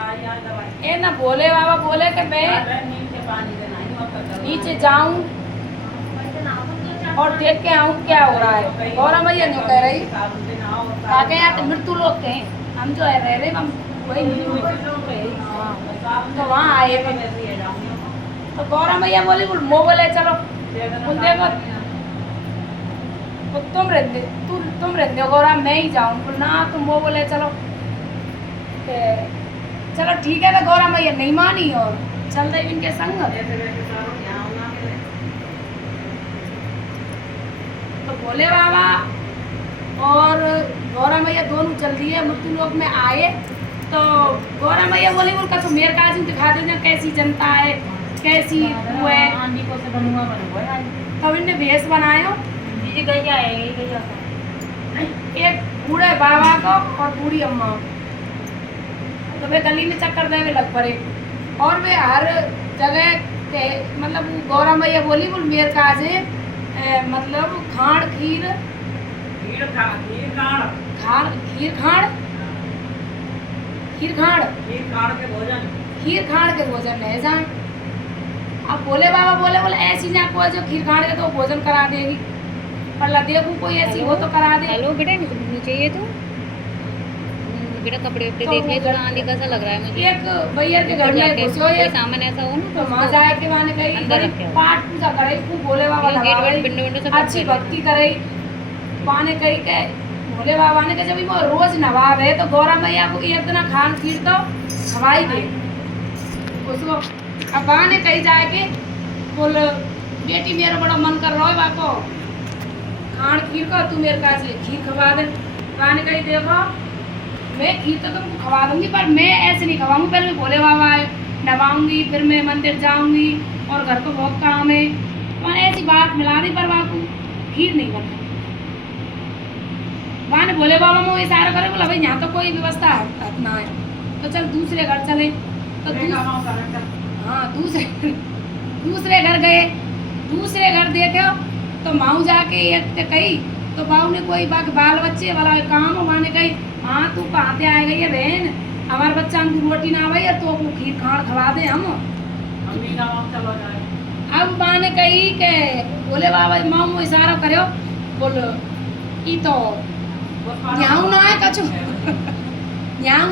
ये ना बोले बाबा बोले कि मैं नीचे जाऊं और देख के आऊं क्या हो रहा है। गौरा मैया नहीं कह रही आगे यहाँ तो मृत्यु लोग के हैं, हम जो है रह रहे हम वही तो वहाँ आए थे। तो गौरा मैया बोली बोल मो बोले चलो बोल देखो तो तुम रहते हो गौरा मैं ही जाऊँ बोल ना तुम वो बोले चलो चलो ठीक है। तो गौरा मैया नहीं मानी और चल रही इनके संग। तो भोले बाबा और गौरा मैया दोनों चल रही है मृत्यु लोक में आए। तो गौरा मैया बोली बोल का मेरे काज दिखा देना कैसी जनता है कैसी वो है। तब इनने भेष बनाया एक बूढ़े बाबा को और बूढ़ी अम्मा तो वे गली में चक्कर देवे लग पड़े और वे हर जगह मतलब गौरा मैया बोली बोल मेरे काज है मतलब खाड़ खीर खाड़ के भोजन ले जाए। अब भोले बाबा बोले बोले ऐसी ना कोई जो खीर खाड़ के तो भोजन करा देगी पर ला देखूं कोई ऐसी हो तो करा दे। हेलो बेटा नीचे ये तो बेटा कपड़े वपड़े देख ले थोड़ा आंधी कैसा लग रहा है मुझे। एक भैया के घर में घुसो ये सामान ऐसा हो ना तो वहाँ जाए के माने कहीं पाठ पूजा करे खूब भोले बाबा लगावे अच्छी भक्ति करे पाने कही के भोले बाबा ने कहा जब वो रोज नवाब है तो गौरा मैया को एक दिन खान खीर तो खवाई दे उसको। अब बा ने कही जाए के बोल बेटी मेरा बड़ा मन कर रहा है बाको खान खीर को तू मेरे पास खीर खवा दे। बा ने कही देखो मैं खीर तो तुमको खवा दूंगी पर मैं ऐसे नहीं खवाऊंगी पहले मैं भोले बाबा नवाऊंगी फिर मैं मंदिर जाऊंगी और घर को बहुत काम है। मैंने ऐसी बात मिला दी पर बापू खीर नहीं बना। वहाँ ने भोले बाबा में इशारा करे बोला भाई यहाँ तो कोई व्यवस्था ना है तो चल दूसरे घर चले। तो हाँ दूसरे घर गए दूसरे घर देखे तो माऊ जाके एक कही तो बाऊ ने कोई बाल बच्चे वाला काम हो माने कही हाँ तू कहाँ पे आ गई है बहन हमारे बच्चा हमको रोटी ना आई तो खीर खाड़ खवा दे हम। अब माँ ने कही के बोले बाबा माऊ इशारा करो बोल ई तो यहाँ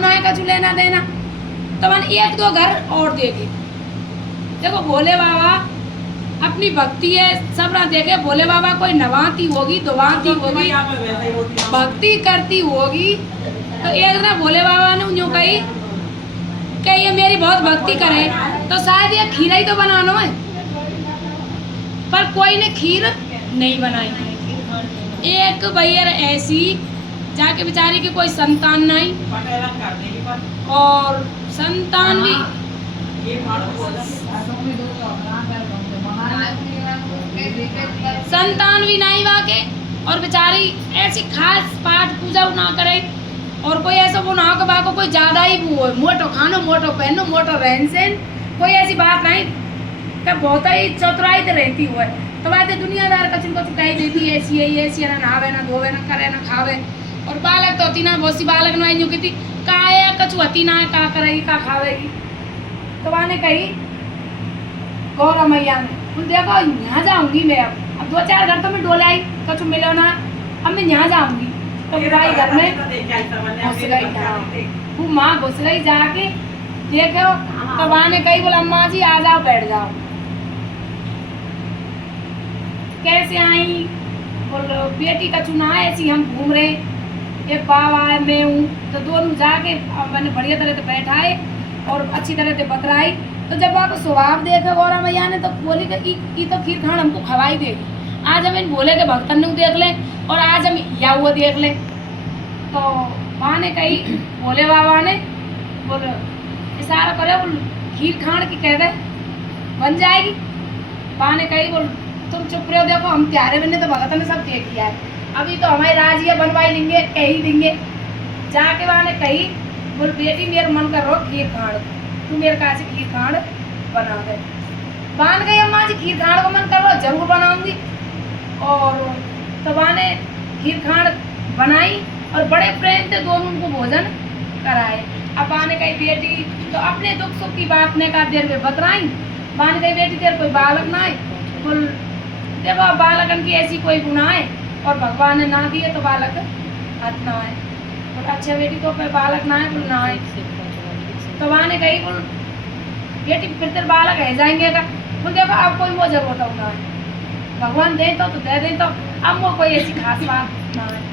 ना है कछु लेना देना तो मैंने एक दो घर और देगी। देखो भोले बाबा अपनी भक्ति है सब ना देखे भोले बाबा कोई नवाती होगी दुआती होगी भक्ति करती होगी तो एक ना भोले बाबा ने यूँ कही कि ये मेरी बहुत भक्ति करे तो शायद ये खीर ही तो बनाना है पर कोई ने खीर नहीं बनाई। एक भैया ऐसी जाके बेचारी की कोई संतान नहीं और संतान भी नहीं वाके और बेचारी ऐसी खास पाठ पूजा ना करे और कोई ऐसा वो ना हो बाको कोई ज्यादा ही वो मोटो खानो मोटो पहनो मोटो रहन सहन कोई ऐसी बात नहीं कि बहुत ही चतुराई तो रहती हुआ है। तो बात दुनियादार कचन को चुकाई देती ऐसी ना नहावे ना धोवे ना करे ना खावे और बालक तो होती ना बहुत सी बालक ना यूँ की का कछु हती ना का करेगी का खावेगी। तो वहाँ ने कही गौरा मैया ने बोल देखो यहाँ जाऊंगी मैं अब दो चार घर तो मैं डोले आई कछु मिलो ना अब मैं यहाँ जाऊंगी। तो भाई घर में घुस गई वो माँ घुस गई जाके देखो तो वहाँ ने कही बोला अम्मा जी आ जाओ बैठ जाओ। कैसे आई बोलो बेटी कछु ना ऐसी हम घूम रहे एक बाबा है मैं हूँ तो दोनों जाके मैंने बढ़िया तरह से बैठाए और अच्छी तरह से बतराई। तो जब आप स्वभाव देखा गौरा मैया ने तो बोली कि तो खीर खान हमको खवाई देगी। आज हम इन भोले के भक्तन ने देख लें और आज हम या वो देख लें। तो वहाँ ने कही भोले बाबा ने बोल इशारा करे बोल खीर खान की कह दे बन जाएगी। वहाँ ने कही बोल तुम चुप रहो देखो हम त्यारे बने तो भगत ने सब देख लिया है अभी तो हमारी राजिया बनवाई लेंगे कह ही देंगे। जाके वहाँ ने कही बोल बेटी मेरा मन कर रो खीर खाड़ तू मेरे कहा से खीर खाड़ बना दे। मान गई अम्मा जी खीर खाड़ को मन कर रो जरूर बनाऊंगी। और तो वहाँ ने खीर खाड़ बनाई और बड़े प्रेम से दोनों उनको भोजन कराए। अब बाने कही बेटी तो अपने दुख सुख की बात ने का देर में बतराई। बाने कही बेटी तेरे कोई बालक ना है। बोल देखो बालकन की ऐसी कोई गुनाह है और भगवान ने ना दिए तो बालक हाथ ना है। और अच्छा बेटी तो पे बालक ना है। बोल ना है। तो बाने कही बोल बेटी फिर तेरे बालक है जाएंगे का। बोल देखो अब कोई वो जरूरत होना है, भगवान दे तो दे दे, तो अब वो कोई ऐसी खास बात ना है।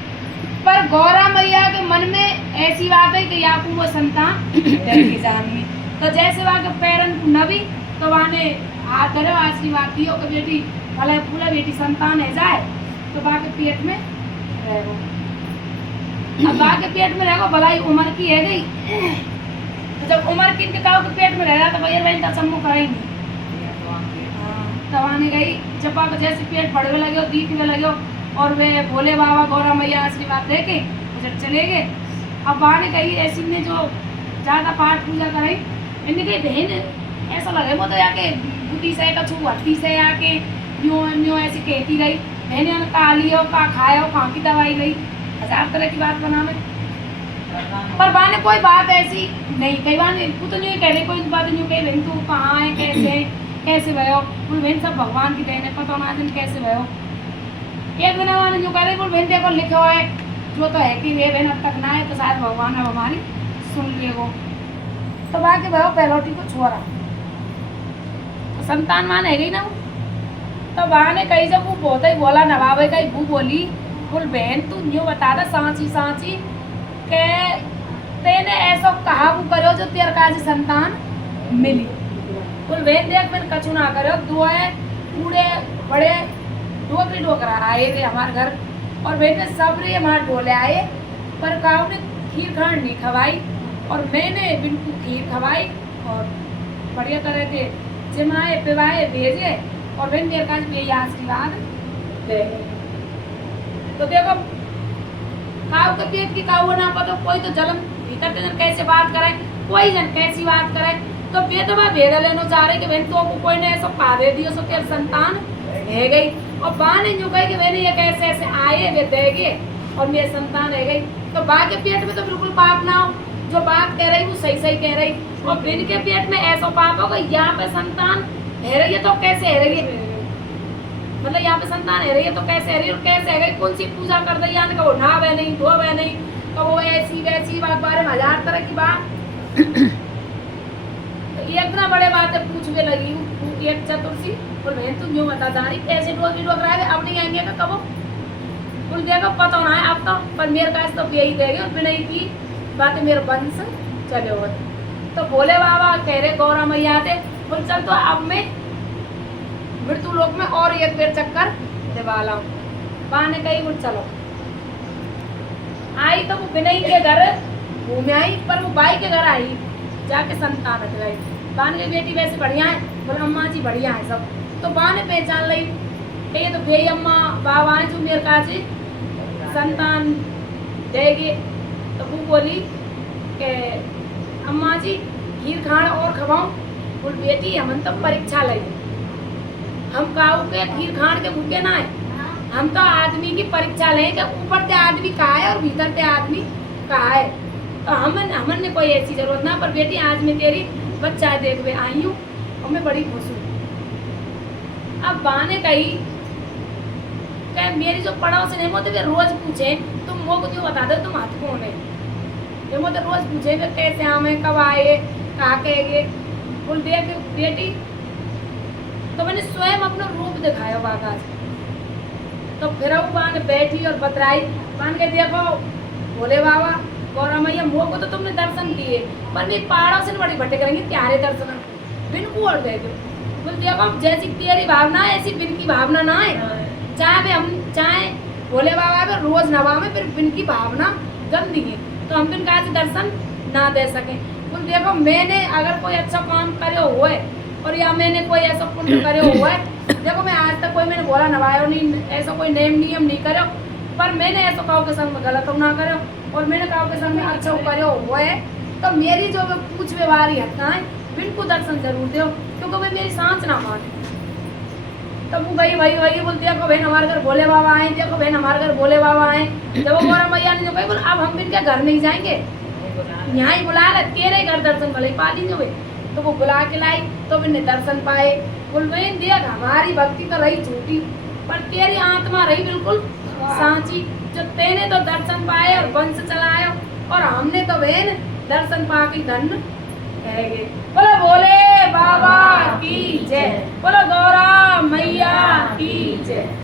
पर गौरा मैया के मन में ऐसी बात है कि आपको वो संतान की जानी। तो जैसे वहाँ के पैरन नबी तो वहाँ ने हाथ धरे आशीर्वाद दियो कि बेटी भले पूरा बेटी संतान है जाए तो वहाँ के पेट में रहो। अब वहाँ के पेट में रहो भलाई उम्र की है गई। तो जब उम्र की इनके काव के पेट में रह रहा तो भैया बहन का सम्मुख करेंगे। तवाने गई जब आप जैसे पेट बढ़वे लगे दिखने लगे और वे भोले बाबा गौरा मैया आशीर्वाद दे के जब चले गए। अब बाने कही ऐसी ने जो ज़्यादा पाठ पूजा कराई इनने कही बहन ऐसा लगे वो तो आके बुद्धि से कछू हट्टी से आके न्यू न्यू ऐसी कहती रही बहने का लियो का खाओ कहाँ की दवाई ली 1000 तरह की बात बनावे। पर बाने कोई बात ऐसी नहीं कई बार तू तो नहीं कह रही कोई बात नहीं कही बहन तू कहाँ है कैसे भयो। बोल बहन सब भगवान की देन है पता ना दिन कैसे भयो। एक दिन हमारे जो कह रहे बोल बहन देखो लिखो है जो तो है कि वे बहन अब तक ना है तो शायद भगवान अब हमारी सुन लिए वो। तो बाकी भयो पहलौटी को छोड़ा तो संतान मान है गई ना वो। तो बहा ने कही जब वो बहुत ही बोला नवाबे कही वो बोली बोल बहन तू न्यू बता दा सांची के तेने ऐसा कहा वो करो जो तेरे काजी संतान मिली। बोल बहन देख मैंने कछु ना करो दो है पूरे बड़े डोकरी डोकरा आए थे हमारे घर और बहन ने सब रे हमारे डोले आए पर काऊ ने खीर खांड नहीं खवाई और मैंने बिल्कुल खीर खवाई और बढ़िया तरह से जमाए पिवाए भेजे और बहन मेरे पास मेरी आशीर्वाद दे। तो देखो काऊ के पेट की काऊ ना पता कोई तो जन्म भीतर के जन कैसे बात करे कोई जन कैसी बात करे तो बेदबा भेड़ लेनो चाह रहे कि बहन तो कोई ने ऐसा पा दे दियो सो तेरे संतान है गई। और बा ने जो कही कि मैंने ये कैसे ऐसे आए वे देगे और मेरे संतान है गई। तो बा के पेट में तो बिल्कुल पाप ना हो जो बात कह रही वो सही सही कह रही और बिन के पेट में ऐसा पाप होगा यहाँ पे संतान है रही है तो कैसे है रही है मतलब यहाँ पे संतान है रही है तो कैसे है रही और कैसे है गई कौन सी पूजा कर दी यानी वो ना वह नहीं दो वह नहीं तो वो ऐसी वैसी बात बारे में 1000 तरह की बात। इतना बड़े बातें पूछने लगी एक चतुर्थी बोल बहन तुम यूँ बता जा रही कैसे डोक रहा है अब नहीं आएंगे का कबो। बोल देखो पता ना है अब तो पर मेरे पास तो यही देगी और बिना की बातें मेरे वंश चले हुए। तो भोले बाबा कह रहे गौरा मैया थे बोल चल तो अब मैं मृत्यु लोक में और एक बेर चक्कर दिवाला हूँ। बा ने कही बोल चलो आई तो वो बिना के घर घूमे आई पर वो बाई के घर आई जाके संतान रख गई। बान की बेटी वैसे बढ़िया है बोले अम्मा जी बढ़िया है सब। तो बा ने पहचान ली कि ये तो भैया अम्मा बाबा है जो मेरे का संतान देगी। तो वो बोली कि अम्मा जी खीर खाण और खवाऊं। बोल बेटी हमन तो परीक्षा लगी हम काऊ के खीर खाण के भूखे ना है हम तो आदमी की परीक्षा लें कि ऊपर से आदमी कहा है और भीतर से आदमी कहा है। तो हमन ने कोई ऐसी जरूरत ना पर बेटी आज मैं तेरी बच्चा देख वे आई हूँ और मैं बड़ी खुश हूँ। अब बा ने कही कि मेरी जो पड़ोसन है वो तो वे रोज पूछे तुम वो को बता दो तुम हाथ कौन है ये वो तो रोज पूछे कि कैसे आम है कब आए कहाँ कहेंगे। बोल देख बेटी तो मैंने स्वयं अपना रूप दिखाया बाकाज। तो फिर वो बा ने बैठी और बतराई बन के देखो भोले बाबा गौरा मैया मोह को तो तुमने दर्शन दिए पर नहीं पहाड़ों से बड़ी भट्टे करेंगे प्यारे दर्शन बिन को और दे दो। बोल देखो जैसी तेरी भावना है ऐसी बिन की भावना ना है चाहे हम चाहे भोले बाबा में रोज नवा में फिर बिन की भावना गंदी है तो हम बिन का दर्शन ना दे सके। बोल देखो मैंने अगर कोई अच्छा काम करे हुआ है और या मैंने कोई ऐसा पुण्य करे हुआ है देखो मैं आज तक कोई मैंने बोला नवायो नहीं ऐसा कोई नियम नहीं करे पर मैंने ऐसा काऊ के संग में गलत ना करे और मैंने काऊ के संग में अच्छा करे हुआ है तो मेरी जो पूछ व्यवहारी हत्या है बिनको दर्शन जरूर दो क्योंकि वे मेरी सांस ना माने। तब वो गई वही बोल देखो बहन हमारे घर भोले बाबा आए देखो बहन हमारे घर भोले बाबा आए। जब वो गौरा मैया ने जो कही बोल अब हम इनके घर नहीं जाएंगे यहाँ ही बुला ले, तेरे घर दर्शन भले ही पा लेंगे वे। तो वो बुला के लाई तो मैंने दर्शन पाए। बोल बहन देख हमारी भक्ति तो रही झूठी, पर तेरी आत्मा रही बिल्कुल सांची। जो तेने तो दर्शन पाए और वंश चलायो, और हमने तो बहन दर्शन पाके धन्य कह गए। बोलो भोले बाबा की जय, बोलो गौरा मैया की जय।